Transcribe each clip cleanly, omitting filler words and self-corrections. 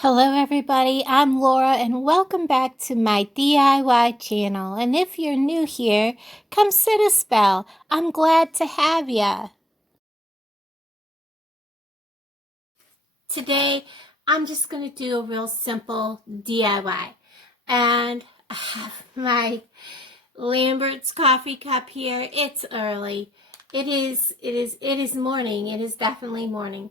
Hello everybody, I'm Laura and welcome back to my DIY channel. And if you're new here, come sit a spell. I'm glad to have ya. Today, I'm just going to do a real simple DIY. And I have my Lambert's coffee cup here. It's early. It is morning. It is definitely morning.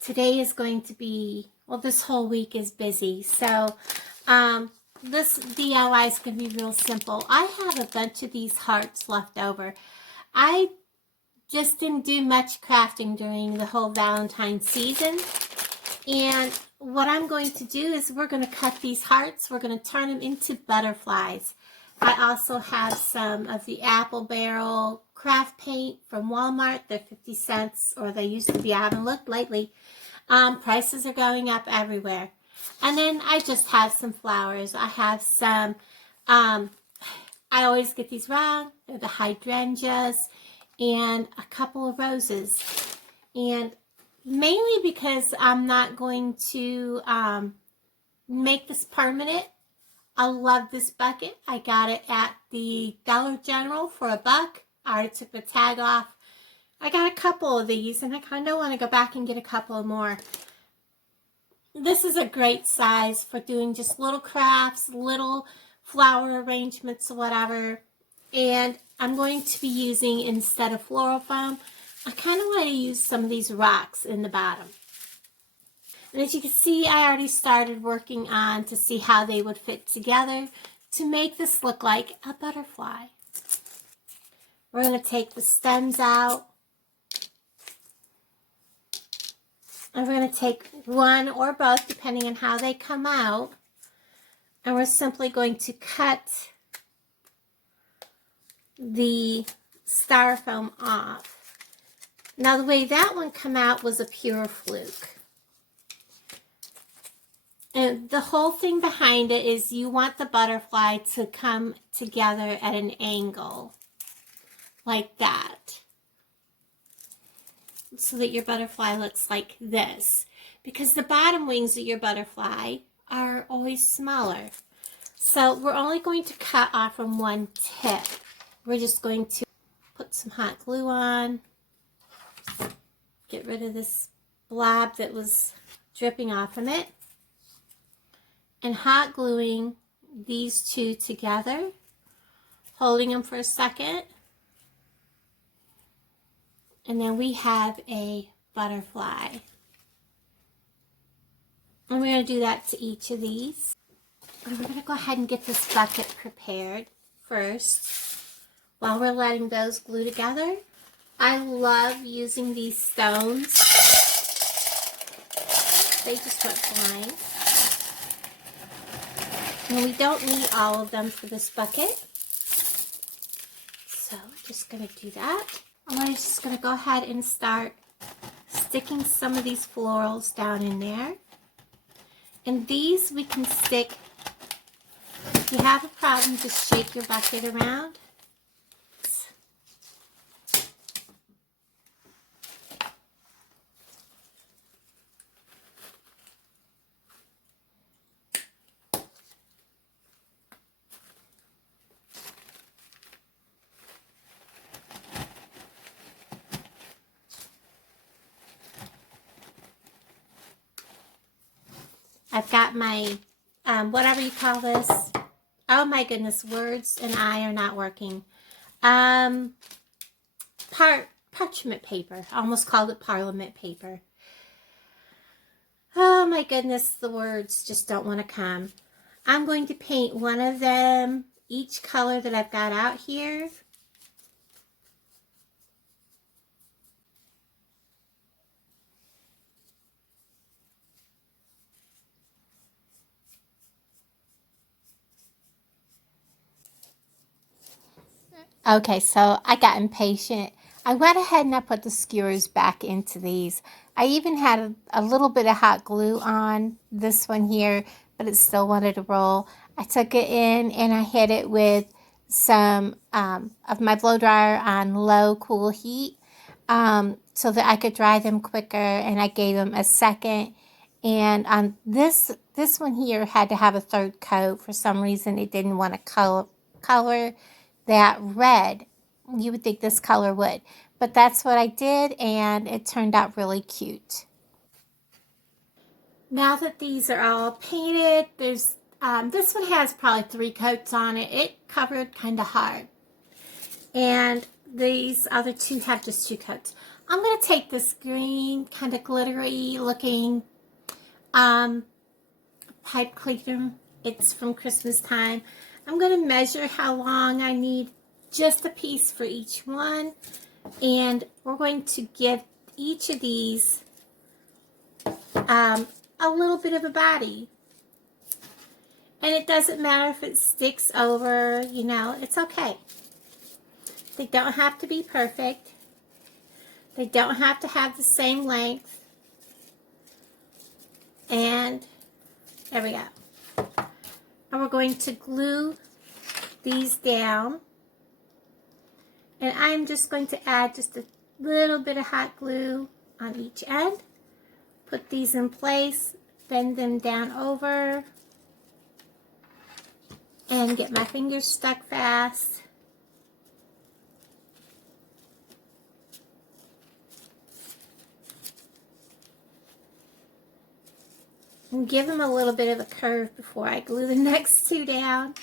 Today is going to be, well, this whole week is busy. So, this DIY is going to be real simple. I have a bunch of these hearts left over. I just didn't do much crafting during the whole Valentine season. And what I'm going to do is we're going to cut these hearts. We're going to turn them into butterflies. I also have some of the apple barrel craft paint from Walmart. They're 50 cents, or they used to be. I haven't looked lately. Prices are going up everywhere. And then I just have some flowers. I have some, I always get these wrong. They're the hydrangeas and a couple of roses. And mainly because I'm not going to make this permanent. I love this bucket. I got it at the Dollar General for $1. I already took the tag off. I got a couple of these, and I kind of want to go back and get a couple more. This is a great size for doing just little crafts, little flower arrangements, whatever. And I'm going to be using, instead of floral foam, I kind of want to use some of these rocks in the bottom. And as you can see, I already started working on to see how they would fit together to make this look like a butterfly. We're going to take the stems out. And we're going to take one or both, depending on how they come out. And we're simply going to cut the styrofoam off. Now, the way that one came out was a pure fluke. And the whole thing behind it is you want the butterfly to come together at an angle, like that. So that your butterfly looks like this. Because the bottom wings of your butterfly are always smaller. So we're only going to cut off from one tip. We're just going to put some hot glue on. Get rid of this blob that was dripping off from it. And hot gluing these two together. Holding them for a second. And then we have a butterfly. And we're going to do that to each of these. And we're going to go ahead and get this bucket prepared first while we're letting those glue together. I love using these stones. They just went flying. And we don't need all of them for this bucket. So we're just going to do that. I'm just going to go ahead and start sticking some of these florals down in there. And these we can stick. If you have a problem, just shake your bucket around. I've got my, whatever you call this. Oh my goodness, words and I are not working. Parchment paper. I almost called it parliament paper. Oh my goodness, the words just don't want to come. I'm going to paint one of them, each color that I've got out here. Okay, so I got impatient. I went ahead and I put the skewers back into these. I even had a little bit of hot glue on this one here, but it still wanted to roll. I took it in and I hit it with some of my blow dryer on low cool heat. so that I could dry them quicker, and I gave them a second. And this one here had to have a third coat. For some reason, it didn't want to color that red. You would think this color would, but that's what I did, and it turned out really cute. Now that these are all painted, there's this one has probably 3 coats on it. It covered kind of hard. And these other 2 have just 2 coats. I'm going to take this green, kind of glittery looking pipe cleaner. It's from Christmas time. I'm going to measure how long I need, just a piece for each one. And we're going to give each of these a little bit of a body. And it doesn't matter if it sticks over, you know, it's okay. They don't have to be perfect. They don't have to have the same length. And there we go. And we're going to glue these down. And I'm just going to add just a little bit of hot glue on each end. Put these in place, bend them down over, and get my fingers stuck fast. And give them a little bit of a curve before I glue the next 2 down.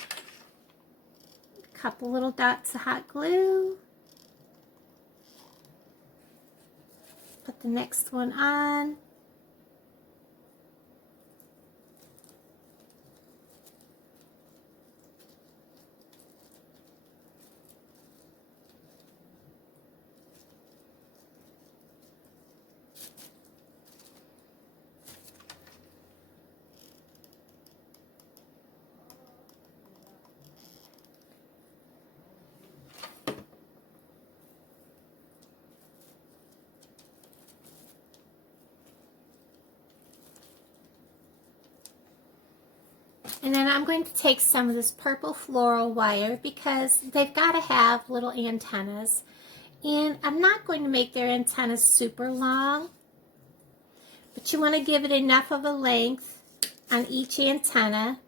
A couple little dots of hot glue. Put the next one on. And then I'm going to take some of this purple floral wire because they've got to have little antennas. And I'm not going to make their antennas super long, but you want to give it enough of a length on each antenna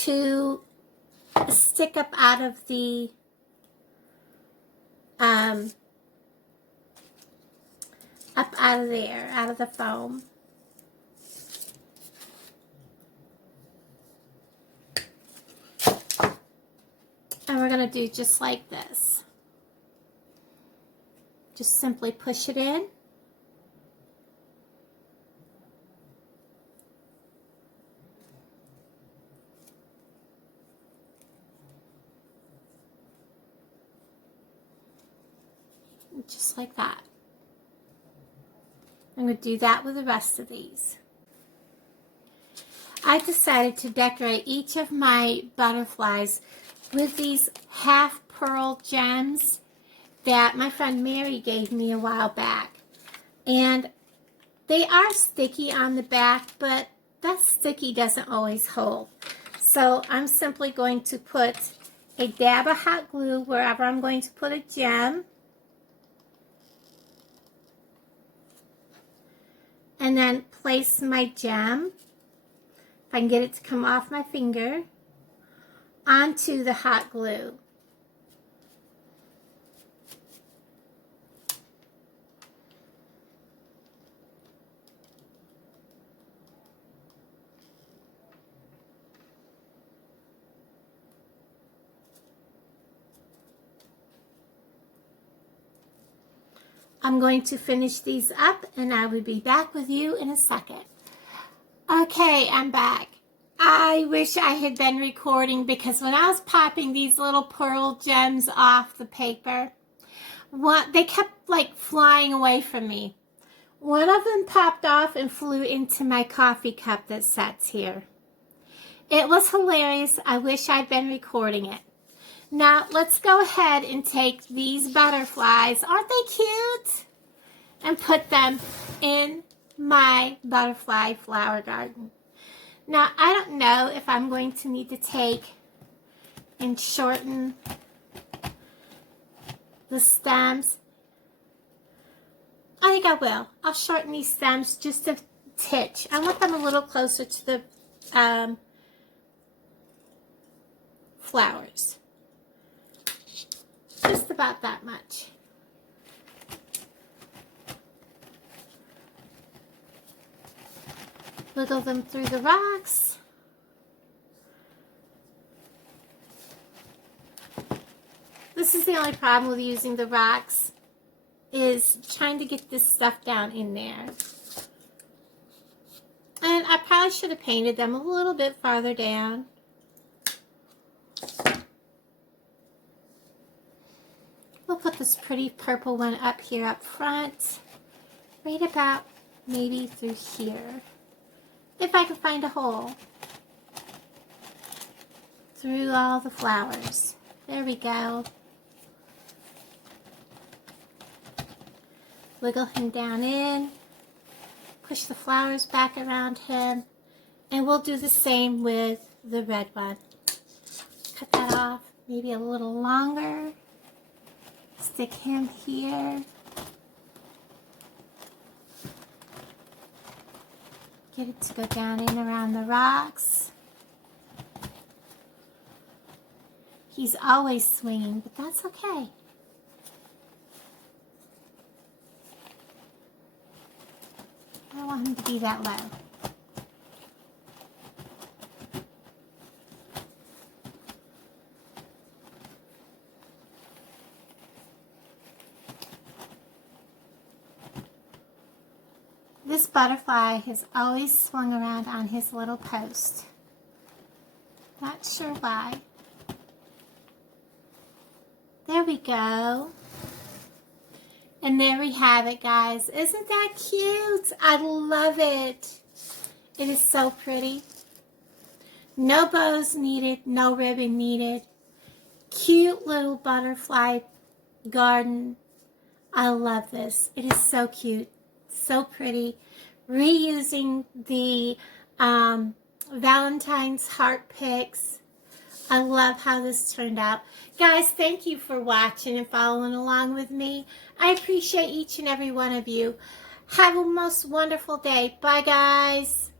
to stick up out of the out of the foam. And we're going to do just like this. Just simply push it in. Just like that. I'm going to do that with the rest of these. I decided to decorate each of my butterflies with these half pearl gems that my friend Mary gave me a while back. And they are sticky on the back, but that sticky doesn't always hold. So I'm simply going to put a dab of hot glue wherever I'm going to put a gem. And then place my gem, if I can get it to come off my finger, onto the hot glue. I'm going to finish these up and I will be back with you in a second. Okay, I'm back. I wish I had been recording because when I was popping these little pearl gems off the paper, they kept like flying away from me. One of them popped off and flew into my coffee cup that sits here. It was hilarious. I wish I'd been recording it. Now, let's go ahead and take these butterflies, aren't they cute? And put them in my butterfly flower garden. Now, I don't know if I'm going to need to take and shorten the stems. think I will. I'll shorten these stems just a titch. I want them a little closer to the flowers. Just about that much. Wiggle them through the rocks. This is the only problem with using the rocks, is trying to get this stuff down in there. And I probably should have painted them a little bit farther down. We'll put this pretty purple one up here up front, right about maybe through here. If I can find a hole through all the flowers. There we go. Wiggle him down in. Push the flowers back around him. And we'll do the same with the red one. Cut that off maybe a little longer. Stick him here. Get it to go down in around the rocks. He's always swinging, but that's okay. I don't want him to be that low. This butterfly has always swung around on his little post. Not sure why. There we go. And there we have it, guys. Isn't that cute? I love it. It is so pretty. No bows needed, no ribbon needed. Cute little butterfly garden. I love this. It is so cute. So pretty. Reusing the Valentine's heart picks. I love how this turned out. Guys, thank you for watching and following along with me. I appreciate each and every one of you. Have a most wonderful day. Bye, guys.